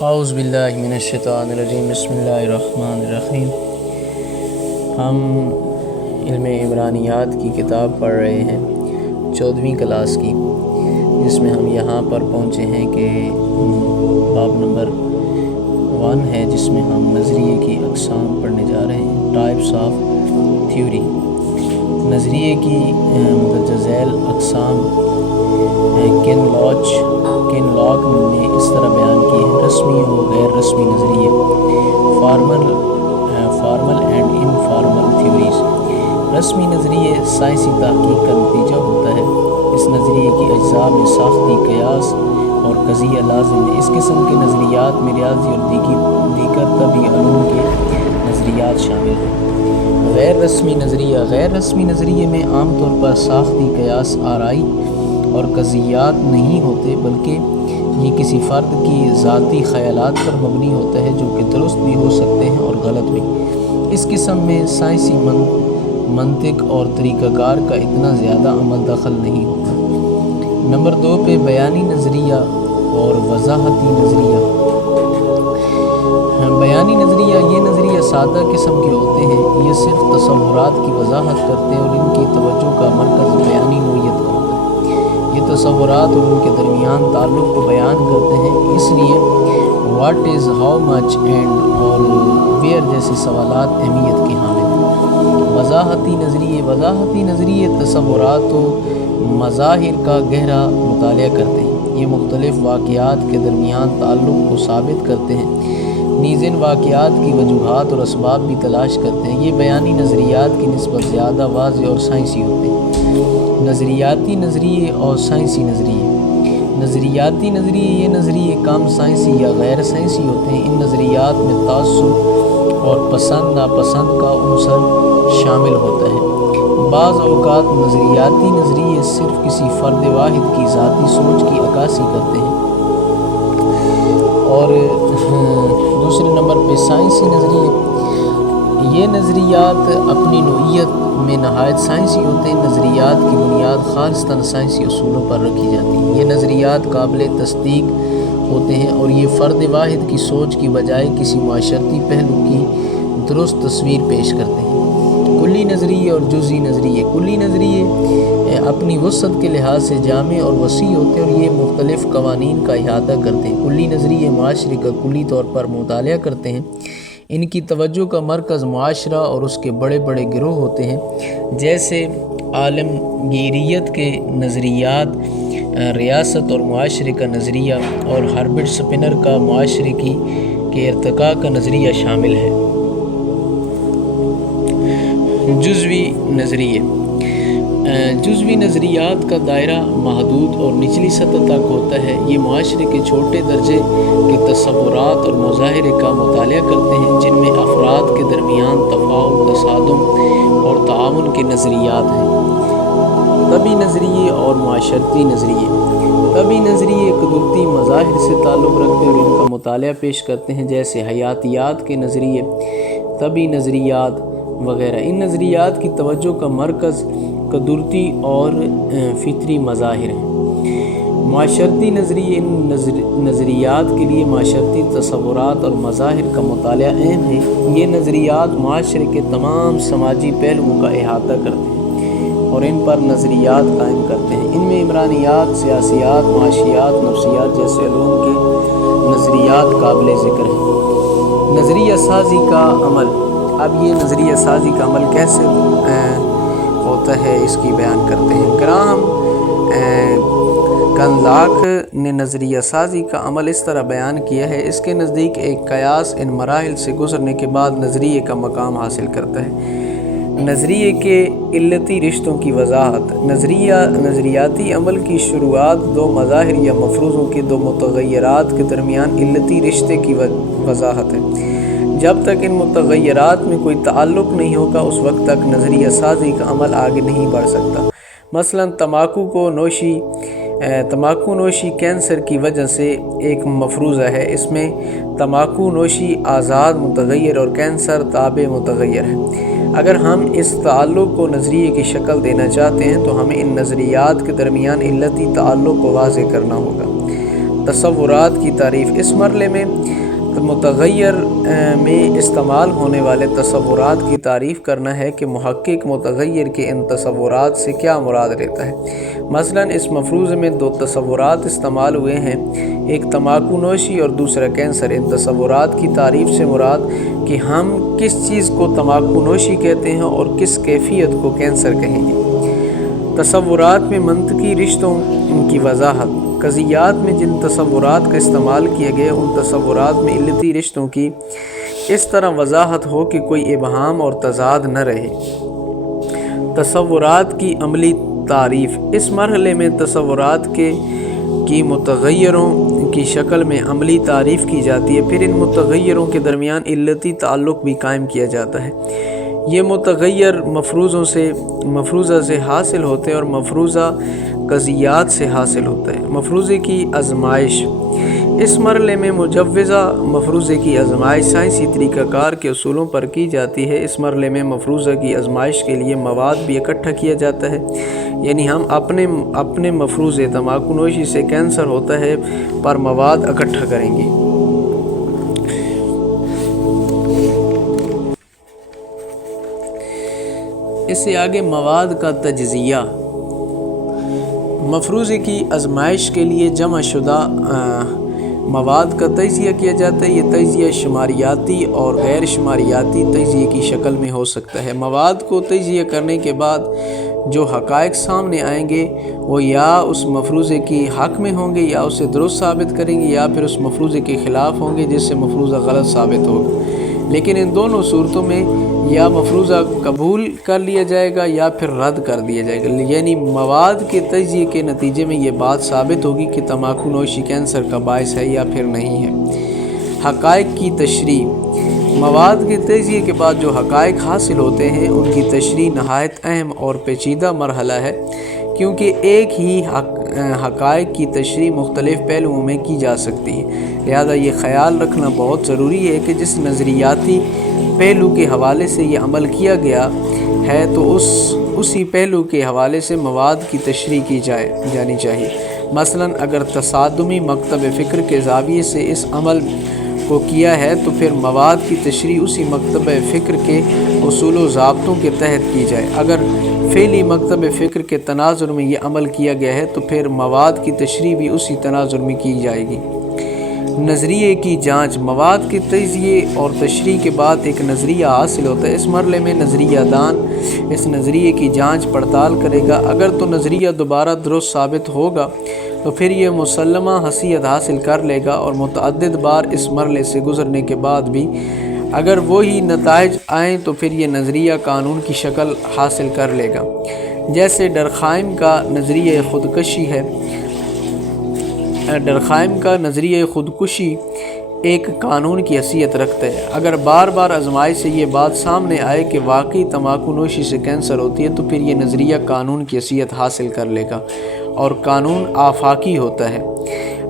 اعوذ باللہ من الشیطان الرجیم، بسم اللہ الرحمن الرحیم۔ ہم علم عبرانیات کی کتاب پڑھ رہے ہیں 14ویں کلاس کی، جس میں ہم یہاں پر پہنچے ہیں کہ باب نمبر 1 ہے، جس میں ہم نظریے کی اقسام پڑھنے جا رہے ہیں، ٹائپس آف تھیوری۔ نظریے کی مندرجہ ذیل اقسام کین لاک نے اس طرح بیان کی ہے: رسمی و غیر رسمی نظریے، فارمل اینڈ انفارمل تھیوریز۔ رسمی نظریے سائنسی تحقیق کا نتیجہ ہوتا ہے۔ اس نظریے کی اجزاء میں ساختی، قیاس اور قضیہ لازم ہے۔ اس قسم کے نظریات میں ریاضی اور دیگر طبی علوم کے نظریات شامل ہیں۔ غیر رسمی نظریہ: غیر رسمی نظریے میں عام طور پر ساختی، قیاس، آرائی اور قضیات نہیں ہوتے، بلکہ یہ کسی فرد کی ذاتی خیالات پر مبنی ہوتا ہے، جو کہ درست بھی ہو سکتے ہیں اور غلط بھی۔ اس قسم میں سائنسی منطق اور طریقہ کار کا اتنا زیادہ عمل دخل نہیں ہوتا۔ نمبر 2 پہ بیانی نظریہ اور وضاحتی نظریہ۔ بیانی نظریہ: یہ نظریہ سادہ قسم کے ہوتے ہیں۔ یہ صرف تصورات کی وضاحت کرتے ہیں اور ان کی توجہ کا مرکز بیانی نوعیت کا ہوتا ہے۔ یہ تصورات اور ان کے درمیان تعلق کو بیان کرتے ہیں، اس لیے what is, how much and اور ویئر جیسے سوالات اہمیت کے حامل ہیں۔ وضاحتی نظریے: وضاحتی نظریے تصورات و مظاہر کا گہرا مطالعہ کرتے ہیں۔ یہ مختلف واقعات کے درمیان تعلق کو ثابت کرتے ہیں، نیز ان واقعات کی وجوہات اور اسباب بھی تلاش کرتے ہیں۔ یہ بیانی نظریات کی نسبت زیادہ واضح اور سائنسی ہوتے ہیں۔ نظریاتی نظریے اور سائنسی نظریے۔ نظریاتی نظریے: یہ نظریے کم سائنسی یا غیر سائنسی ہوتے ہیں۔ ان نظریات میں تعصب اور پسند ناپسند کا عنصر شامل ہوتا ہے۔ بعض اوقات نظریاتی نظریے صرف کسی فرد واحد کی ذاتی سوچ کی عکاسی کرتے ہیں۔ اور دوسرے نمبر پہ سائنسی نظریے: یہ نظریات اپنی نوعیت میں نہایت سائنسی ہوتے ہیں۔ نظریات کی بنیاد خالصتاً سائنسی اصولوں پر رکھی جاتی ہے۔ یہ نظریات قابل تصدیق ہوتے ہیں اور یہ فرد واحد کی سوچ کی بجائے کسی معاشرتی پہلو کی درست تصویر پیش کرتے ہیں۔ کلی نظریے اور جزئی نظریے: کلی نظریے اپنی وسعت کے لحاظ سے جامع اور وسیع ہوتے ہیں اور یہ مختلف قوانین کا احاطہ کرتے ہیں۔ کلی نظریے معاشرے کا کلی طور پر مطالعہ کرتے ہیں۔ ان کی توجہ کا مرکز معاشرہ اور اس کے بڑے بڑے گروہ ہوتے ہیں، جیسے عالمگیریت کے نظریات، ریاست اور معاشرے کا نظریہ، اور ہربرٹ سپنر کا معاشرے کے ارتقاء کا نظریہ شامل ہے۔ جزوی نظریے: جزوی نظریات کا دائرہ محدود اور نچلی سطح تک ہوتا ہے۔ یہ معاشرے کے چھوٹے درجے کے تصورات اور مظاہرے کا مطالعہ کرتے ہیں، جن میں افراد کے درمیان تفاعل، تصادم اور تعاون کے نظریات ہیں۔ طبی نظریے اور معاشرتی نظریے: طبی نظریے قدرتی مظاہر سے تعلق رکھتے ہیں اور ان کا مطالعہ پیش کرتے ہیں، جیسے حیاتیات کے نظریے، طبی نظریات وغیرہ۔ ان نظریات کی توجہ کا مرکز قدرتی اور فطری مظاہر ہیں۔ معاشرتی نظریے: ان نظریات کے لیے معاشرتی تصورات اور مظاہر کا مطالعہ اہم ہے۔ یہ نظریات معاشرے کے تمام سماجی پہلوؤں کا احاطہ کرتے ہیں اور ان پر نظریات قائم کرتے ہیں۔ ان میں عمرانیات، سیاسیات، معاشیات، نفسیات جیسے علوم کے نظریات قابل ذکر ہیں۔ نظریہ سازی کا عمل: اب یہ نظریہ سازی کا عمل کیسے ہوتا ہے، اس کی بیان کرتے ہیں۔ گراہم کنلاک نے نظریہ سازی کا عمل اس طرح بیان کیا ہے: اس کے نزدیک ایک قیاس ان مراحل سے گزرنے کے بعد نظریے کا مقام حاصل کرتا ہے۔ نظریے کے علتی رشتوں کی وضاحت: نظریاتی عمل کی شروعات دو مظاہر یا مفروضوں کے دو متغیرات کے درمیان علتی رشتے کی وضاحت ہے۔ جب تک ان متغیرات میں کوئی تعلق نہیں ہوگا، اس وقت تک نظریہ سازی کا عمل آگے نہیں بڑھ سکتا۔ مثلاً تمباکو نوشی کینسر کی وجہ سے ایک مفروضہ ہے۔ اس میں تمباکو نوشی آزاد متغیر اور کینسر تابع متغیر ہے۔ اگر ہم اس تعلق کو نظریے کی شکل دینا چاہتے ہیں تو ہمیں ان نظریات کے درمیان علتی تعلق کو واضح کرنا ہوگا۔ تصورات کی تعریف۔ اس مرحلے میں متغیر میں استعمال ہونے والے تصورات کی تعریف کرنا ہے کہ محقق متغیر کے ان تصورات سے کیا مراد لیتا ہے۔ مثلا اس مفروضے میں دو تصورات استعمال ہوئے ہیں، ایک تمباکو نوشی اور دوسرا کینسر۔ ان تصورات کی تعریف سے مراد کہ ہم کس چیز کو تمباکو نوشی کہتے ہیں اور کس کیفیت کو کینسر کہیں گے۔ تصورات میں منطقی رشتوں کی وضاحت۔ قضیات میں جن تصورات کا استعمال کیا گیا ان تصورات میں علتی رشتوں کی اس طرح وضاحت ہو کہ کوئی ابہام اور تضاد نہ رہے۔ تصورات کی عملی تعریف۔ اس مرحلے میں تصورات کی متغیروں کی شکل میں عملی تعریف کی جاتی ہے، پھر ان متغیروں کے درمیان علتی تعلق بھی قائم کیا جاتا ہے۔ یہ متغیر مفروضہ سے حاصل ہوتے ہیں اور مفروضہ قضیات سے حاصل ہوتا ہے۔ مفروضے کی آزمائش۔ اس مرحلے میں مجوزہ مفروضے کی آزمائش سائنسی طریقہ کار کے اصولوں پر کی جاتی ہے۔ اس مرحلے میں مفروضہ کی آزمائش کے لیے مواد بھی اکٹھا کیا جاتا ہے، یعنی ہم اپنے مفروضے تمباکو نوشی سے کینسر ہوتا ہے پر مواد اکٹھا کریں گے۔ اس سے آگے مواد کا تجزیہ۔ مفروضے کی آزمائش کے لیے جمع شدہ مواد کا تجزیہ کیا جاتا ہے۔ یہ تجزیہ شماریاتی اور غیر شماریاتی تجزیے کی شکل میں ہو سکتا ہے۔ مواد کو تجزیہ کرنے کے بعد جو حقائق سامنے آئیں گے وہ یا اس مفروضے کی حق میں ہوں گے یا اسے درست ثابت کریں گے یا پھر اس مفروضے کے خلاف ہوں گے جس سے مفروضہ غلط ثابت ہوگا۔ لیکن ان دونوں صورتوں میں یا مفروضہ قبول کر لیا جائے گا یا پھر رد کر دیا جائے گا، یعنی مواد کے تجزیے کے نتیجے میں یہ بات ثابت ہوگی کہ تمباکو نوشی کینسر کا باعث ہے یا پھر نہیں ہے۔ حقائق کی تشریح۔ مواد کے تجزیے کے بعد جو حقائق حاصل ہوتے ہیں ان کی تشریح نہایت اہم اور پیچیدہ مرحلہ ہے، کیونکہ ایک ہی حقائق کی تشریح مختلف پہلوؤں میں کی جا سکتی ہے۔ لہذا یہ خیال رکھنا بہت ضروری ہے کہ جس نظریاتی پہلو کے حوالے سے یہ عمل کیا گیا ہے تو اسی پہلو کے حوالے سے مواد کی تشریح کی جانی چاہیے۔ مثلا اگر تصادمی مکتب فکر کے زاویے سے اس عمل کو کیا ہے تو پھر مواد کی تشریح اسی مکتب فکر کے اصول و ضابطوں کے تحت کی جائے۔ اگر فعلی مکتب فکر کے تناظر میں یہ عمل کیا گیا ہے تو پھر مواد کی تشریح بھی اسی تناظر میں کی جائے گی۔ نظریے کی جانچ۔ مواد کے تجزیے اور تشریح کے بعد ایک نظریہ حاصل ہوتا ہے۔ اس مرحلے میں نظریہ دان اس نظریے کی جانچ پڑتال کرے گا۔ اگر تو نظریہ دوبارہ درست ثابت ہوگا تو پھر یہ مسلمہ حیثیت حاصل کر لے گا اور متعدد بار اس مرحلے سے گزرنے کے بعد بھی اگر وہی نتائج آئیں تو پھر یہ نظریہ قانون کی شکل حاصل کر لے گا۔ جیسے ڈرخائم کا نظریہ خودکشی ہے۔ ڈرخائم کا نظریہ خودکشی ایک قانون کی حیثیت رکھتا ہے۔ اگر بار بار آزمائش سے یہ بات سامنے آئے کہ واقعی تمباکو نوشی سے کینسر ہوتی ہے تو پھر یہ نظریہ قانون کی حیثیت حاصل کر لے گا اور قانون آفاقی ہوتا ہے۔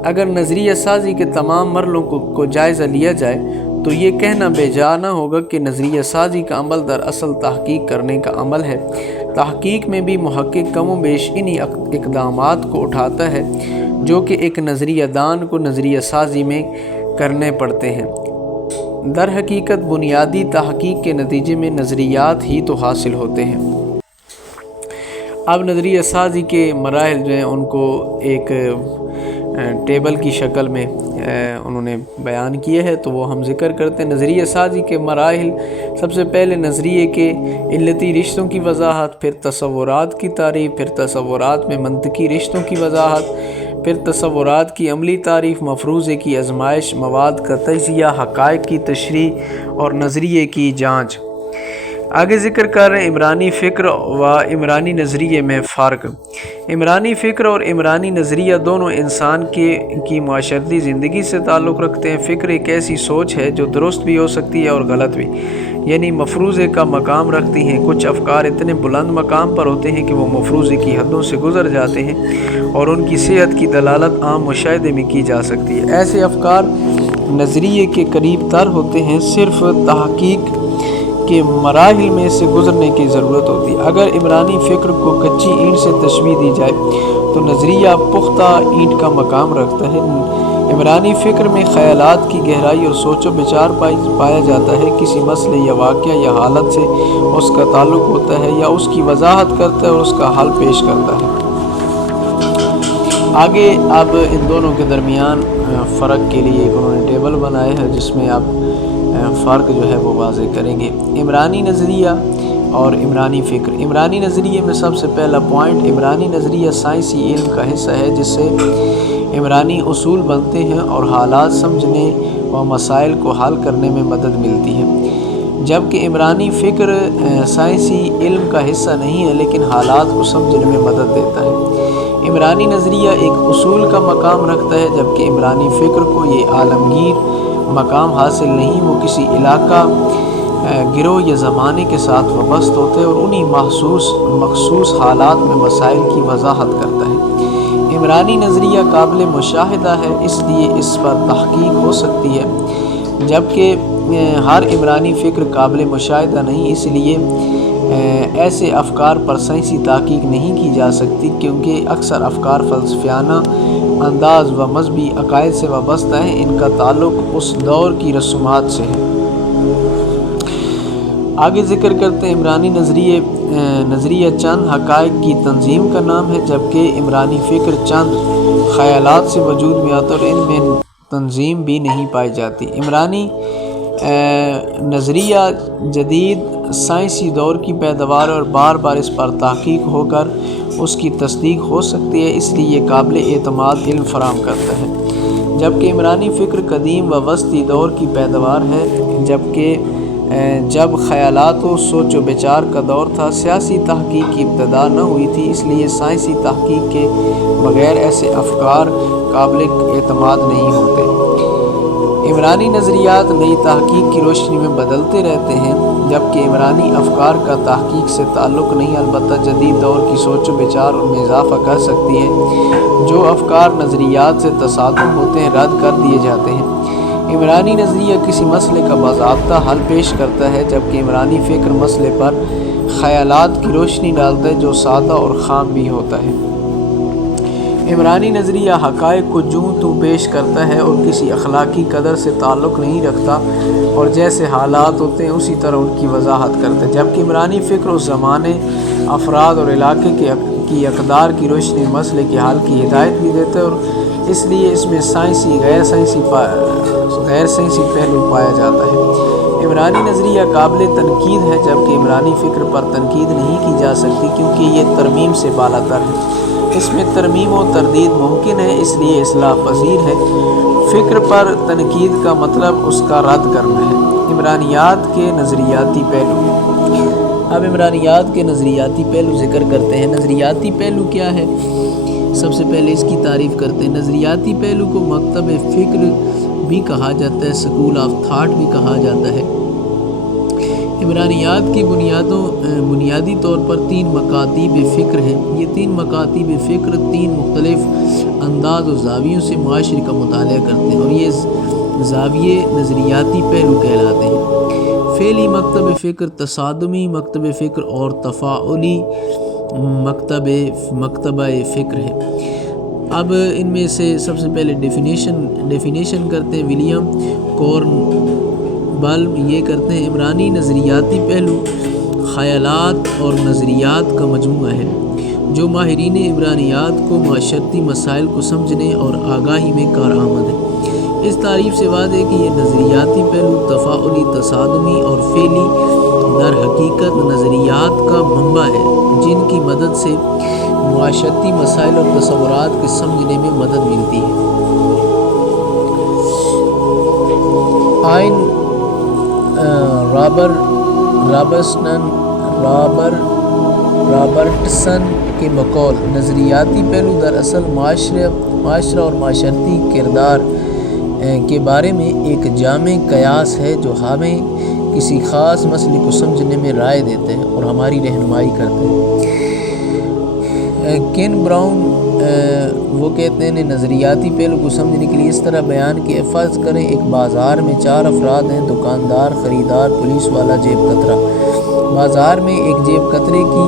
اگر نظریہ سازی کے تمام مرحلوں کو جائزہ لیا جائے تو یہ کہنا بے جا نہ ہوگا کہ نظریہ سازی کا عمل دراصل تحقیق کرنے کا عمل ہے۔ تحقیق میں بھی محقق کم و بیش انہی اقدامات کو اٹھاتا ہے جو کہ ایک نظریہ دان کو نظریہ سازی میں کرنے پڑتے ہیں۔ در حقیقت بنیادی تحقیق کے نتیجے میں نظریات ہی تو حاصل ہوتے ہیں۔ اب نظریہ سازی کے مراحل جو ہیں ان کو ایک ٹیبل کی شکل میں انہوں نے بیان کیا ہے تو وہ ہم ذکر کرتے ہیں۔ نظریہ سازی کے مراحل: سب سے پہلے نظریے کے علتی رشتوں کی وضاحت، پھر تصورات کی تعریف، پھر تصورات میں منطقی رشتوں کی وضاحت، پھر تصورات کی عملی تعریف، مفروضے کی آزمائش، مواد کا تجزیہ، حقائق کی تشریح اور نظریے کی جانچ۔ آگے ذکر کر رہے ہیں عمرانی فکر و عمرانی نظریے میں فرق۔ عمرانی فکر اور عمرانی نظریہ دونوں انسان کی معاشرتی زندگی سے تعلق رکھتے ہیں۔ فکر ایک ایسی سوچ ہے جو درست بھی ہو سکتی ہے اور غلط بھی، یعنی مفروضے کا مقام رکھتی ہیں۔ کچھ افکار اتنے بلند مقام پر ہوتے ہیں کہ وہ مفروضے کی حدوں سے گزر جاتے ہیں اور ان کی صحت کی دلالت عام مشاہدے میں کی جا سکتی ہے۔ ایسے افکار نظریے کے قریب تر ہوتے ہیں، صرف تحقیق کے مراحل میں سے گزرنے کی ضرورت ہوتی ہے۔ اگر عمرانی فکر کو کچی اینٹ سے تشبیہ دی جائے تو نظریہ پختہ اینٹ کا مقام رکھتا ہے۔ عمرانی فکر میں خیالات کی گہرائی اور سوچ و بچار پایا جاتا ہے، کسی مسئلے یا واقعہ یا حالت سے اس کا تعلق ہوتا ہے یا اس کی وضاحت کرتا ہے اور اس کا حل پیش کرتا ہے۔ آگے اب ان دونوں کے درمیان فرق کے لیے ایک انہوں نے ٹیبل بنایا ہے جس میں اب فرق جو ہے وہ واضح کریں گے۔ عمرانی نظریہ اور عمرانی فکر۔ عمرانی نظریے میں سب سے پہلا پوائنٹ، عمرانی نظریہ سائنسی علم کا حصہ ہے جس سے عمرانی اصول بنتے ہیں اور حالات سمجھنے و مسائل کو حل کرنے میں مدد ملتی ہے، جبکہ عمرانی فکر سائنسی علم کا حصہ نہیں ہے لیکن حالات کو سمجھنے میں مدد دیتا ہے۔ عمرانی نظریہ ایک اصول کا مقام رکھتا ہے جبکہ عمرانی فکر کو یہ عالمگیر مقام حاصل نہیں، وہ کسی علاقہ، گروہ یا زمانے کے ساتھ وابستہ ہوتے ہیں اور انہی مخصوص حالات میں مسائل کی وضاحت کرتا ہے۔ عمرانی نظریہ قابل مشاہدہ ہے، اس لیے اس پر تحقیق ہو سکتی ہے، جبکہ ہر عمرانی فکر قابل مشاہدہ نہیں، اس لیے ایسے افکار پر سائنسی تحقیق نہیں کی جا سکتی کیونکہ اکثر افکار فلسفیانہ انداز و مذہبی عقائد سے وابستہ ہیں، ان کا تعلق اس دور کی رسومات سے ہے۔ آگے ذکر کرتے ہیں عمرانی نظریہ چند حقائق کی تنظیم کا نام ہے، جبکہ عمرانی فکر چند خیالات سے وجود میں آتا ہے اور ان میں تنظیم بھی نہیں پائی جاتی۔ عمرانی نظریہ جدید سائنسی دور کی پیداوار اور بار بار اس پر تحقیق ہو کر اس کی تصدیق ہو سکتی ہے، اس لیے یہ قابل اعتماد علم فراہم کرتا ہے، جبکہ عمرانی فکر قدیم و وسطی دور کی پیداوار ہے، جب خیالات و سوچ و بچار کا دور تھا، سیاسی تحقیق کی ابتدا نہ ہوئی تھی، اس لیے سائنسی تحقیق کے بغیر ایسے افکار قابل اعتماد نہیں ہوتے۔ عمرانی نظریات نئی تحقیق کی روشنی میں بدلتے رہتے ہیں، جبکہ عمرانی افکار کا تحقیق سے تعلق نہیں، البتہ جدید دور کی سوچ و بچار ان میں اضافہ کر سکتی ہے۔ جو افکار نظریات سے تصادم ہوتے ہیں رد کر دیے جاتے ہیں۔ عمرانی نظریہ کسی مسئلے کا باضابطہ حل پیش کرتا ہے، جبکہ عمرانی فکر مسئلے پر خیالات کی روشنی ڈالتا ہے جو سادہ اور خام بھی ہوتا ہے۔ عمرانی نظریہ حقائق کو جوں توں پیش کرتا ہے اور کسی اخلاقی قدر سے تعلق نہیں رکھتا اور جیسے حالات ہوتے ہیں اسی طرح ان کی وضاحت کرتا ہے، جبکہ عمرانی فکر اس زمانے، افراد اور علاقے کی اقدار کی روشنی میں مسئلے کے حل کی ہدایت بھی دیتا ہے اور اس لیے اس میں سائنسی غیر سائنسی پہلو پایا جاتا ہے۔ عمرانی نظریہ قابل تنقید ہے، جبکہ عمرانی فکر پر تنقید نہیں کی جا سکتی کیونکہ یہ ترمیم سے بالا تر ہے، اس میں ترمیم و تردید ممکن ہے، اس لیے اصلاح پذیر ہے۔ فکر پر تنقید کا مطلب اس کا رد کرنا ہے۔ عمرانیات کے نظریاتی پہلو۔ اب عمرانیات کے نظریاتی پہلو ذکر کرتے ہیں۔ نظریاتی پہلو کیا ہے؟ سب سے پہلے اس کی تعریف کرتے ہیں۔ نظریاتی پہلو کو مکتب فکر بھی کہا جاتا ہے، سکول آف تھاٹ بھی کہا جاتا ہے۔ عمرانیات کی بنیادی طور پر 3 مکاتیب فکر ہیں۔ یہ 3 مکاتیب فکر 3 مختلف انداز و زاویوں سے معاشرے کا مطالعہ کرتے ہیں اور یہ زاویے نظریاتی پہلو کہلاتے ہیں۔ فعلی مکتب فکر، تصادمی مکتب فکر اور تفاعلی مکتبہ فکر ہے۔ اب ان میں سے سب سے پہلے ڈیفینیشن کرتے ہیں۔ ولیم کورنبل یہ کرتے ہیں، عمرانی نظریاتی پہلو خیالات اور نظریات کا مجموعہ ہے جو ماہرین عمرانیات کو معاشرتی مسائل کو سمجھنے اور آگاہی میں کارآمد ہے۔ اس تعریف سے واضح ہے کہ یہ نظریاتی پہلو تفاعلی، تصادمی اور فعلی در حقیقت نظریات کا منبع ہے جن کی مدد سے معاشرتی مسائل اور تصورات کے سمجھنے میں مدد ملتی ہے۔ آئن رابرٹسن کے بقول نظریاتی پہلو دراصل معاشرہ اور معاشرتی کردار کے بارے میں ایک جامع قیاس ہے جو ہمیں کسی خاص مسئلے کو سمجھنے میں رائے دیتے ہیں اور ہماری رہنمائی کرتے ہیں۔ کین براؤن وہ کہتے ہیں نظریاتی پہلو کو سمجھنے کے لیے اس طرح بیان کہ فرض کریں ایک بازار میں 4 افراد ہیں، دکاندار، خریدار، پولیس والا، جیب کترا۔ بازار میں ایک جیب کترے کی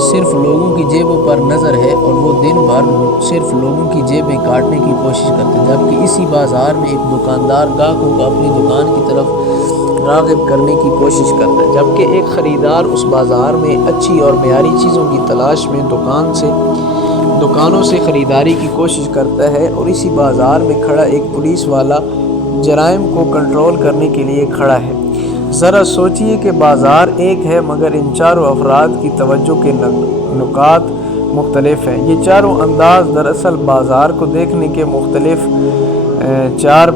صرف لوگوں کی جیبوں پر نظر ہے اور وہ دن بھر صرف لوگوں کی جیبیں کاٹنے کی کوشش کرتے ہیں، جبکہ اسی بازار میں ایک دکاندار گاہکوں کو اپنی دکان کی طرف راغب کرنے کی کوشش کرتا ہے، جبکہ ایک خریدار اس بازار میں اچھی اور معیاری چیزوں کی تلاش میں دکانوں سے خریداری کی کوشش کرتا ہے، اور اسی بازار میں کھڑا ایک پولیس والا جرائم کو کنٹرول کرنے کے لیے کھڑا ہے۔ ذرا سوچئے کہ بازار ایک ہے مگر ان چاروں افراد کی توجہ کے نکات مختلف ہیں۔ یہ چاروں انداز دراصل بازار کو دیکھنے کے مختلف چار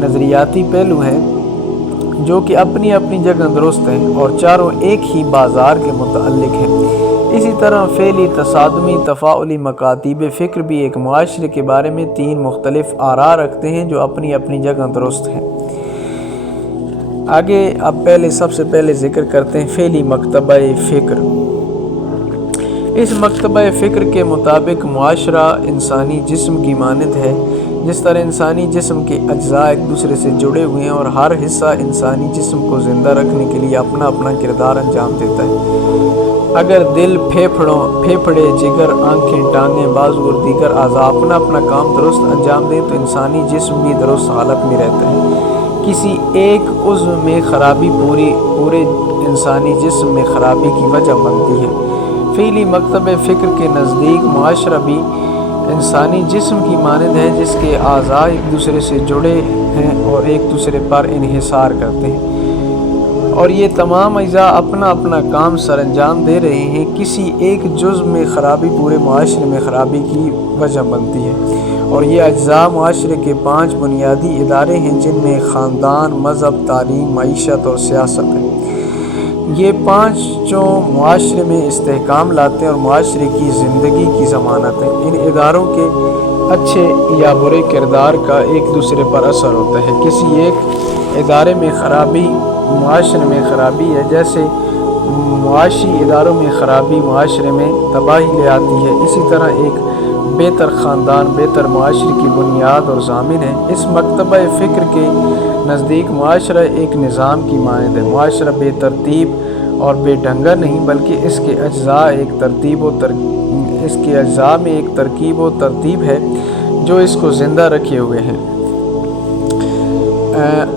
نظریاتی پہلو ہیں جو کہ اپنی اپنی جگہ درست ہیں اور چاروں ایک ہی بازار کے متعلق ہیں۔ اسی طرح فعلی، تصادمی، تفاعلی مکاتیب فکر بھی ایک معاشرے کے بارے میں تین مختلف آراء رکھتے ہیں جو اپنی اپنی جگہ درست ہیں۔ آگے اب سب سے پہلے ذکر کرتے ہیں فعلی مکتبہ فکر۔ اس مکتبہ فکر کے مطابق معاشرہ انسانی جسم کی مانند ہے، جس طرح انسانی جسم کے اجزاء ایک دوسرے سے جڑے ہوئے ہیں اور ہر حصہ انسانی جسم کو زندہ رکھنے کے لیے اپنا اپنا کردار انجام دیتا ہے۔ اگر دل، پھیپھڑے، جگر، آنکھیں، ٹانگیں، بازو اور دیگر اعضاء اپنا اپنا کام درست انجام دیں تو انسانی جسم بھی درست حالت میں رہتا ہے۔ کسی ایک عضو میں خرابی پورے انسانی جسم میں خرابی کی وجہ بنتی ہے۔ فعلی مکتبہ فکر کے نزدیک معاشرہ بھی انسانی جسم کی مانند ہے جس کے اعضاء ایک دوسرے سے جڑے ہیں اور ایک دوسرے پر انحصار کرتے ہیں، اور یہ تمام اجزاء اپنا اپنا کام سر انجام دے رہے ہیں۔ کسی ایک جزو میں خرابی پورے معاشرے میں خرابی کی وجہ بنتی ہے، اور یہ اجزاء معاشرے کے 5 بنیادی ادارے ہیں جن میں خاندان، مذہب، تعلیم، معیشت اور سیاست ہے۔ یہ 5 معاشرے میں استحکام لاتے ہیں اور معاشرے کی زندگی کی ضمانت ہیں۔ ان اداروں کے اچھے یا برے کردار کا ایک دوسرے پر اثر ہوتا ہے۔ کسی ایک ادارے میں خرابی معاشرے میں خرابی ہے، جیسے معاشی اداروں میں خرابی معاشرے میں تباہی لے آتی ہے، اسی طرح ایک بہتر خاندان بہتر معاشرے کی بنیاد اور ضامن ہے۔ اس مکتبہ فکر کے نزدیک معاشرہ ایک نظام کی مانند ہے۔ معاشرہ بے ترتیب اور بے ڈھنگا نہیں بلکہ اس کے اجزاء میں ایک ترکیب و ترتیب ہے جو اس کو زندہ رکھے ہوئے ہیں۔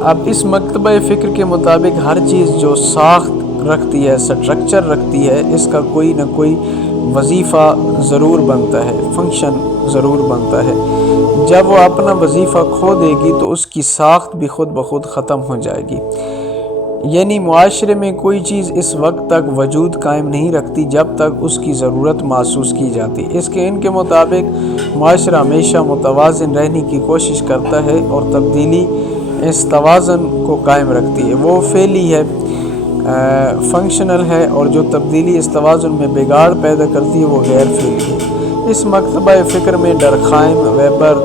اب اس مکتبہ فکر کے مطابق ہر چیز جو ساخت رکھتی ہے، سٹرکچر رکھتی ہے، اس کا کوئی نہ کوئی وظیفہ ضرور بنتا ہے، فنکشن ضرور بنتا ہے۔ جب وہ اپنا وظیفہ کھو دے گی تو اس کی ساخت بھی خود بخود ختم ہو جائے گی۔ یعنی معاشرے میں کوئی چیز اس وقت تک وجود قائم نہیں رکھتی جب تک اس کی ضرورت محسوس کی جاتی۔ ان کے مطابق معاشرہ ہمیشہ متوازن رہنے کی کوشش کرتا ہے اور تبدیلی اس توازن کو قائم رکھتی ہے۔ وہ فعلی ہے، فنکشنل ہے، اور جو تبدیلی اس توازن میں بگاڑ پیدا کرتی ہے وہ غیر فعلی ہے۔ اس مکتبہ فکر میں ڈرخائم، ویبر،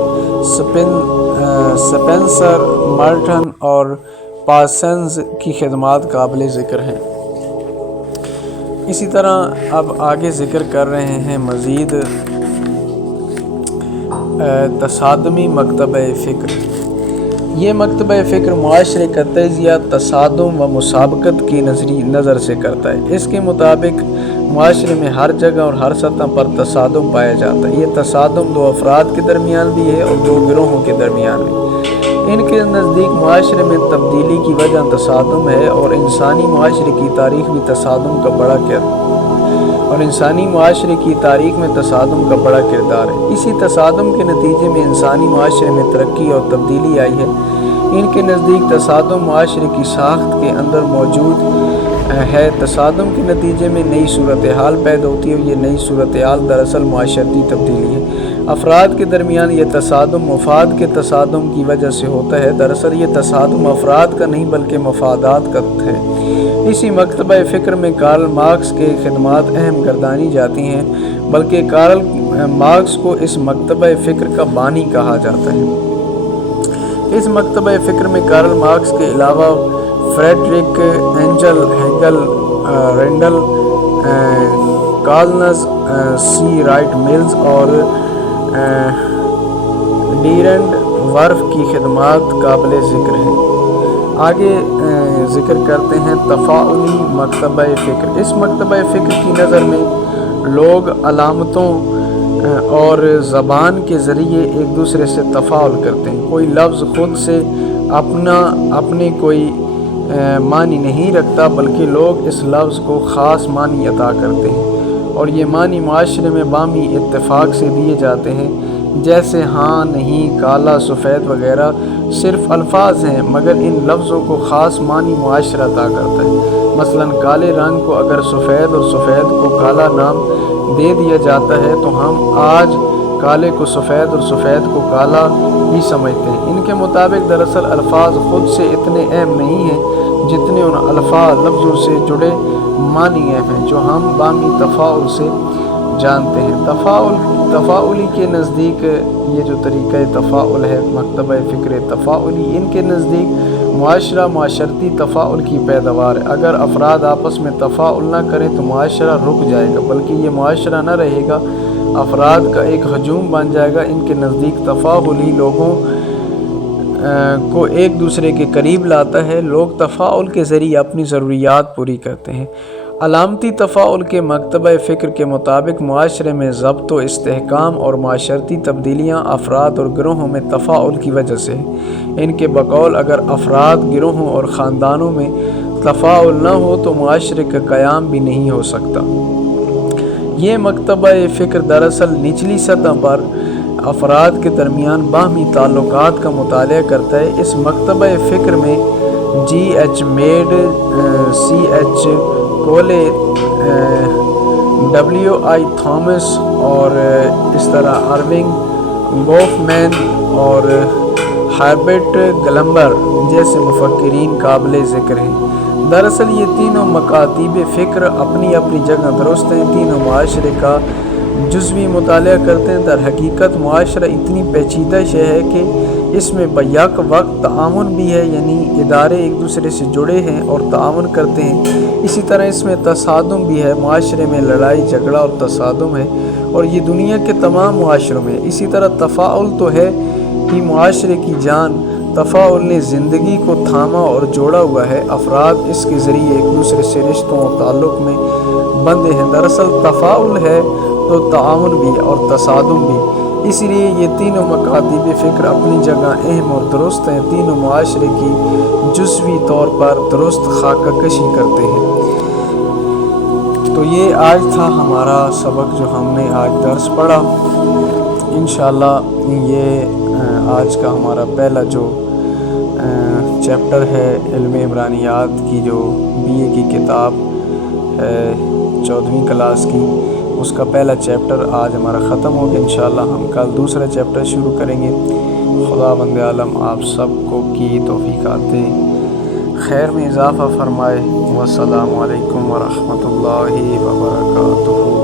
سپنسر، مرٹن اور پارسنز کی خدمات قابل ذکر ہیں۔ اسی طرح اب آگے ذکر کر رہے ہیں مزید تصادمی مکتبہ فکر۔ یہ مکتبہ فکر معاشرے کا تجزیہ تصادم و مسابقت کی نظر سے کرتا ہے۔ اس کے مطابق معاشرے میں ہر جگہ اور ہر سطح پر تصادم پایا جاتا ہے۔ یہ تصادم 2 افراد کے درمیان بھی ہے اور 2 گروہوں کے درمیان بھی۔ ان کے نزدیک معاشرے میں تبدیلی کی وجہ تصادم ہے اور انسانی معاشرے کی تاریخ میں تصادم کا بڑا کردار ہے۔ اسی تصادم کے نتیجے میں انسانی معاشرے میں ترقی اور تبدیلی آئی ہے۔ ان کے نزدیک تصادم معاشرے کی ساخت کے اندر موجود ہے۔ تصادم کے نتیجے میں نئی صورتحال پیدا ہوتی ہے اور یہ نئی صورتحال دراصل معاشرتی تبدیلی ہے۔ افراد کے درمیان یہ تصادم مفاد کے تصادم کی وجہ سے ہوتا ہے۔ دراصل یہ تصادم افراد کا نہیں بلکہ مفادات کا ہے۔ اسی مکتبہ فکر میں کارل مارکس کے خدمات اہم گردانی جاتی ہیں، بلکہ کارل مارکس کو اس مکتبہ فکر کا بانی کہا جاتا ہے۔ اس مکتبہ فکر میں کارل مارکس کے علاوہ Frederick Angel, Hegel, Randal, Collins, سی رائٹ ملز اور ڈیرنڈ ورف کی خدمات قابل ذکر ہیں۔ آگے ذکر کرتے ہیں تفاعلی مکتبہ فکر۔ اس مکتبہ فکر کی نظر میں لوگ علامتوں اور زبان کے ذریعے ایک دوسرے سے تفاعل کرتے ہیں۔ کوئی لفظ خود سے اپنے کوئی معنی نہیں رکھتا، بلکہ لوگ اس لفظ کو خاص معنی عطا کرتے ہیں، اور یہ معنی معاشرے میں باہمی اتفاق سے دیے جاتے ہیں، جیسے ہاں، نہیں، کالا، سفید وغیرہ صرف الفاظ ہیں، مگر ان لفظوں کو خاص معنی معاشرہ عطا کرتا ہے۔ مثلا کالے رنگ کو اگر سفید اور سفید کو کالا نام دے دیا جاتا ہے تو ہم آج کالے کو سفید اور سفید کو کالا ہی سمجھتے ہیں۔ ان کے مطابق دراصل الفاظ خود سے اتنے اہم نہیں ہیں جتنے ان لفظوں سے جڑے معنی اہم ہیں جو ہم باہمی تفاعل سے جانتے ہیں۔ تفاعلی کے نزدیک یہ جو طریقہ تفاعل ہے، مکتبہ فکر تفاعلی، ان کے نزدیک معاشرہ معاشرتی تفاعل کی پیداوار ہے۔ اگر افراد آپس میں تفاعل نہ کریں تو معاشرہ رک جائے گا، بلکہ یہ معاشرہ نہ رہے گا، افراد کا ایک ہجوم بن جائے گا۔ ان کے نزدیک تفاعل ہی لوگوں کو ایک دوسرے کے قریب لاتا ہے۔ لوگ تفاعل کے ذریعے اپنی ضروریات پوری کرتے ہیں۔ علامتی تفاعل کے مکتبہ فکر کے مطابق معاشرے میں ضبط و استحکام اور معاشرتی تبدیلیاں افراد اور گروہوں میں تفاعل کی وجہ سے ہیں۔ ان کے بقول اگر افراد، گروہوں اور خاندانوں میں تفاعل نہ ہو تو معاشرے کا قیام بھی نہیں ہو سکتا۔ یہ مکتبہ فکر دراصل نچلی سطح پر افراد کے درمیان باہمی تعلقات کا مطالعہ کرتا ہے۔ اس مکتبہ فکر میں G H Mead, C H Cooley, W I Thomas اور اس طرح ارونگ گوفمین اور ہربرٹ گلمبر جیسے مفکرین قابل ذکر ہیں۔ دراصل یہ تینوں مکاتیب فکر اپنی اپنی جگہ درست ہیں، تینوں معاشرے کا جزوی مطالعہ کرتے ہیں۔ در حقیقت معاشرہ اتنی پیچیدہ شے ہے کہ اس میں بیک وقت تعاون بھی ہے، یعنی ادارے ایک دوسرے سے جڑے ہیں اور تعاون کرتے ہیں، اسی طرح اس میں تصادم بھی ہے، معاشرے میں لڑائی جھگڑا اور تصادم ہے، اور یہ دنیا کے تمام معاشروں میں۔ اسی طرح تفاعل تو ہے ہی معاشرے کی جان، تفاعل نے زندگی کو تھاما اور جوڑا ہوا ہے، افراد اس کے ذریعے ایک دوسرے سے رشتوں اور تعلق میں بندھے ہیں۔ دراصل تفاعل ہے تو تعاون بھی اور تصادم بھی، اسی لیے یہ تینوں مکاتیب فکر اپنی جگہ اہم اور درست ہیں، تینوں معاشرے کی جزوی طور پر درست خاکہ کشی کرتے ہیں۔ تو یہ آج تھا ہمارا سبق جو ہم نے آج درس پڑھا۔ انشاءاللہ یہ آج کا ہمارا پہلا جو چیپٹر ہے علم عمرانیات کی، جو BA کی کتاب ہے 14ویں کلاس کی، اس کا پہلا چیپٹر آج ہمارا ختم ہو گیا۔ انشاءاللہ ہم کل دوسرا چیپٹر شروع کریں گے۔ خدا بند عالم آپ سب کو کی توفیقات دے، خیر میں اضافہ فرمائے۔ والسلام علیکم ورحمۃ اللہ وبرکاتہ۔